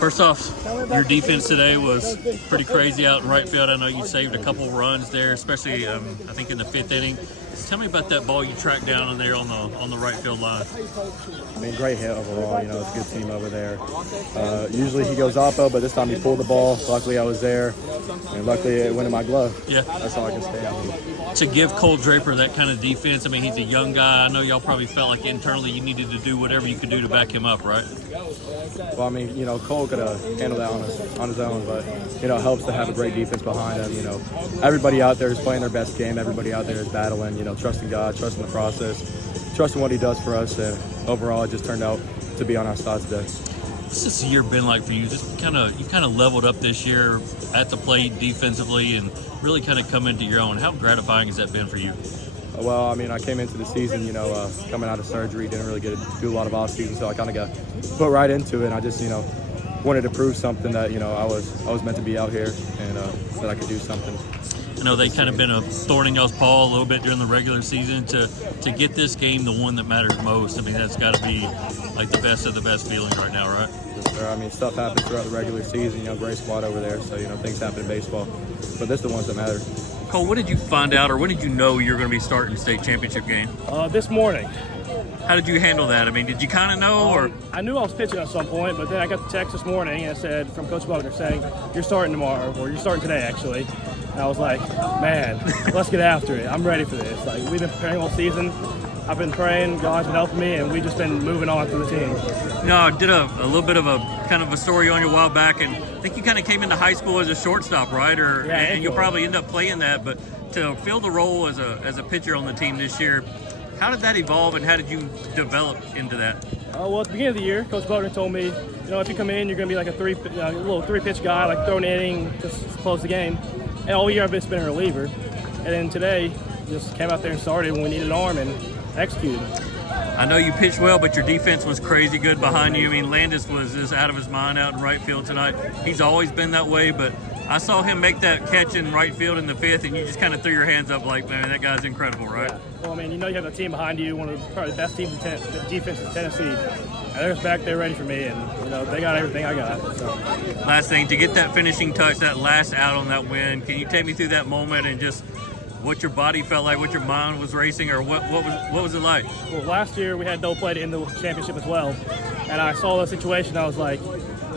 First off, your defense today was pretty crazy out in right field. I know you saved a couple runs there, especially I think in the 5th inning. Just tell me about that ball you tracked down in there on the right field line. I mean, great hit overall. You know, it's a good team over there. Usually he goes oppo, but this time he pulled the ball. Luckily I was there, and luckily it went in my glove. Yeah, that's all I can say out here. To give Cole Draper that kind of defense, I mean, he's a young guy. I know y'all probably felt like internally you needed to do whatever you could do to back him up, right? Well, I mean, you know, Cole could have handled that on his own, but, you know, it helps to have a great defense behind him. You know, everybody out there is playing their best game. Everybody out there is battling, you know, trusting God, trusting the process, trusting what he does for us. And overall, it just turned out to be on our side today. What's this year been like for you? You kind of leveled up this year at the plate defensively and really kind of come into your own. How gratifying has that been for you? Well, I mean, I came into the season, you know, coming out of surgery, didn't really get to do a lot of off season, so I kind of got put right into it. And I just, you know, wanted to prove something that, you know, I was meant to be out here and that I could do something. I know they kind of been a thorn in y'all's paw a little bit during the regular season. To get this game the one that matters most, I mean, that's got to be like the best of the best feeling right now, right? Yes, sir. I mean, stuff happens throughout the regular season, you know, great squad over there, so, you know, things happen in baseball. But this is the ones that matter. Cole, what did you find out, or when did you know you were going to be starting the state championship game? This morning. How did you handle that? I mean, did you kind of know, or? I knew I was pitching at some point, but then I got the text this morning and it said from Coach Buckner saying, you're starting tomorrow, or you're starting today, actually. And I was like, man, let's get after it. I'm ready for this. Like, we've been preparing all season. I've been praying, God's been helping me, and we've just been moving on through the team. You know, I did a little bit of a kind of a story on you a while back, and I think you kind of came into high school as a shortstop, right? And you'll probably end up playing that, but to fill the role as a pitcher on the team this year, how did that evolve, and how did you develop into that? Well, at the beginning of the year, Coach Buckner told me, you know, if you come in, you're going to be like a little three-pitch guy, like throw an inning, just close the game. And all year I've just been a reliever. And then today, just came out there and started when we needed an arm and executed. I know you pitched well, but your defense was crazy good behind you. I mean, Landis was just out of his mind out in right field tonight. He's always been that way, but I saw him make that catch in right field in the 5th, and you just kind of threw your hands up like, man, that guy's incredible, right? Yeah. Well, I mean, you know you have a team behind you, one of probably the best teams in the defense in Tennessee. And they're just back there ready for me, and, you know, they got everything I got. So. Last thing, to get that finishing touch, that last out on that win, can you take me through that moment and just what your body felt like, what your mind was racing, or what was it like? Well, last year we had no play to end the championship as well, and I saw the situation. I was like,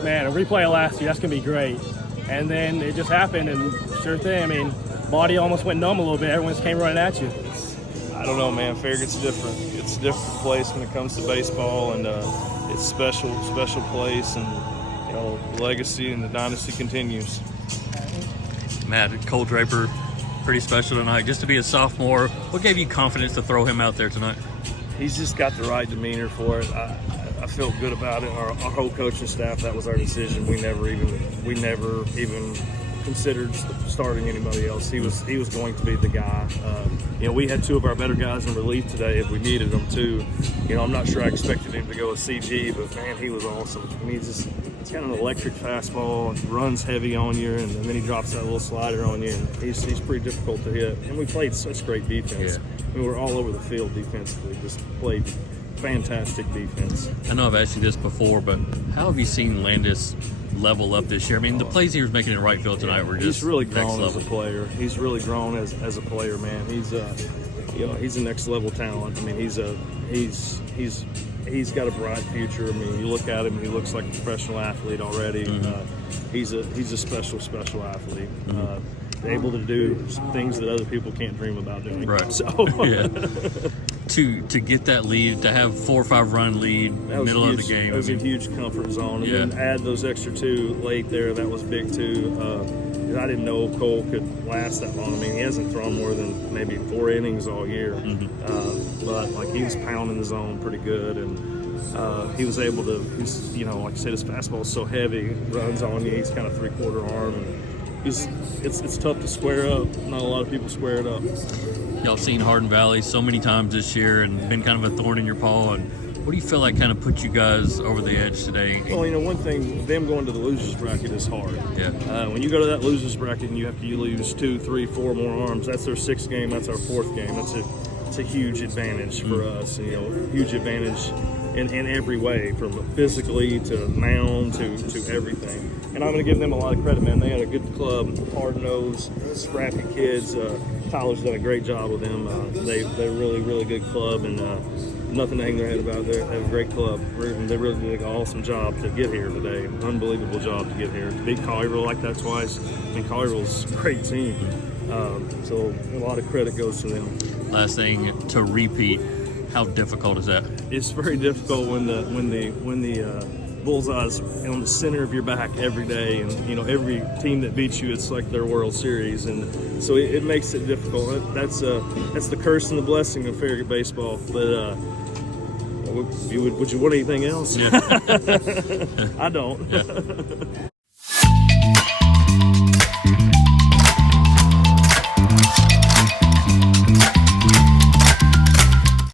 man, a replay of last year, that's going to be great. And then it just happened, and sure thing, I mean, body almost went numb a little bit. Everyone just came running at you. I don't know, man. Farragut's different. It's a different place when it comes to baseball, and it's a special place, and, you know, the legacy and the dynasty continues. Matt, Cole Draper, pretty special tonight. Just to be a sophomore, what gave you confidence to throw him out there tonight? He's just got the right demeanor for it. I felt good about it. Our whole coaching staff, that was our decision. We never even considered starting anybody else. He was going to be the guy. You know, we had two of our better guys in relief today if we needed them too. You know, I'm not sure I expected him to go with CG, but man, he was awesome. I mean, it's got an electric fastball, runs heavy on you, and then he drops that little slider on you, and he's pretty difficult to hit. And we played such great defense. Yeah. We were all over the field defensively, just played fantastic defense. I know I've asked you this before, but how have you seen Landis level up this year? I mean, the plays he was making in right field tonight were just he's really grown next level. as a player. He's really grown as a player, man. He's you know, he's a next level talent. I mean, he's got a bright future. I mean, you look at him, he looks like a professional athlete already. Mm-hmm. He's a special athlete. Mm-hmm. Able to do things that other people can't dream about doing. Right. So yeah. To get that lead, to have 4 or 5 run lead middle of the game. That was a huge comfort zone. And then add those extra 2 late there, that was big too. I didn't know if Cole could last that long. I mean, he hasn't thrown more than maybe 4 innings all year. Mm-hmm. But like, he was pounding the zone pretty good, and he was able to, you know, like I said, his fastball's so heavy, runs on you. He's kind of 3/4 arm, and it's tough to square up. Not a lot of people square it up. Y'all seen Hardin Valley so many times this year and been kind of a thorn in your paw. And what do you feel like kind of put you guys over the edge today? Well, you know, one thing, them going to the losers bracket is hard. Yeah. When you go to that losers bracket and you have to lose 2, 3, 4 more arms, that's their 6th game. That's our 4th game. It's a huge advantage for us. You know, huge advantage in every way, from physically to mound to everything. And I'm going to give them a lot of credit, man. They had a good club, hard-nosed, scrappy kids. Tyler's done a great job with them. They're really, really good club, and nothing to hang their head about. They have a great club. They really did an awesome job to get here today. Unbelievable job to get here. To beat Collierville like that twice. I mean, Collierville's a great team. So a lot of credit goes to them. Last thing, to repeat, how difficult is that? It's very difficult when the bullseye's on the center of your back every day, and you know every team that beats you, it's like their World Series, and so it makes it difficult. That's the curse and the blessing of Farragut baseball. But would you want anything else? Yeah. I don't. Yeah.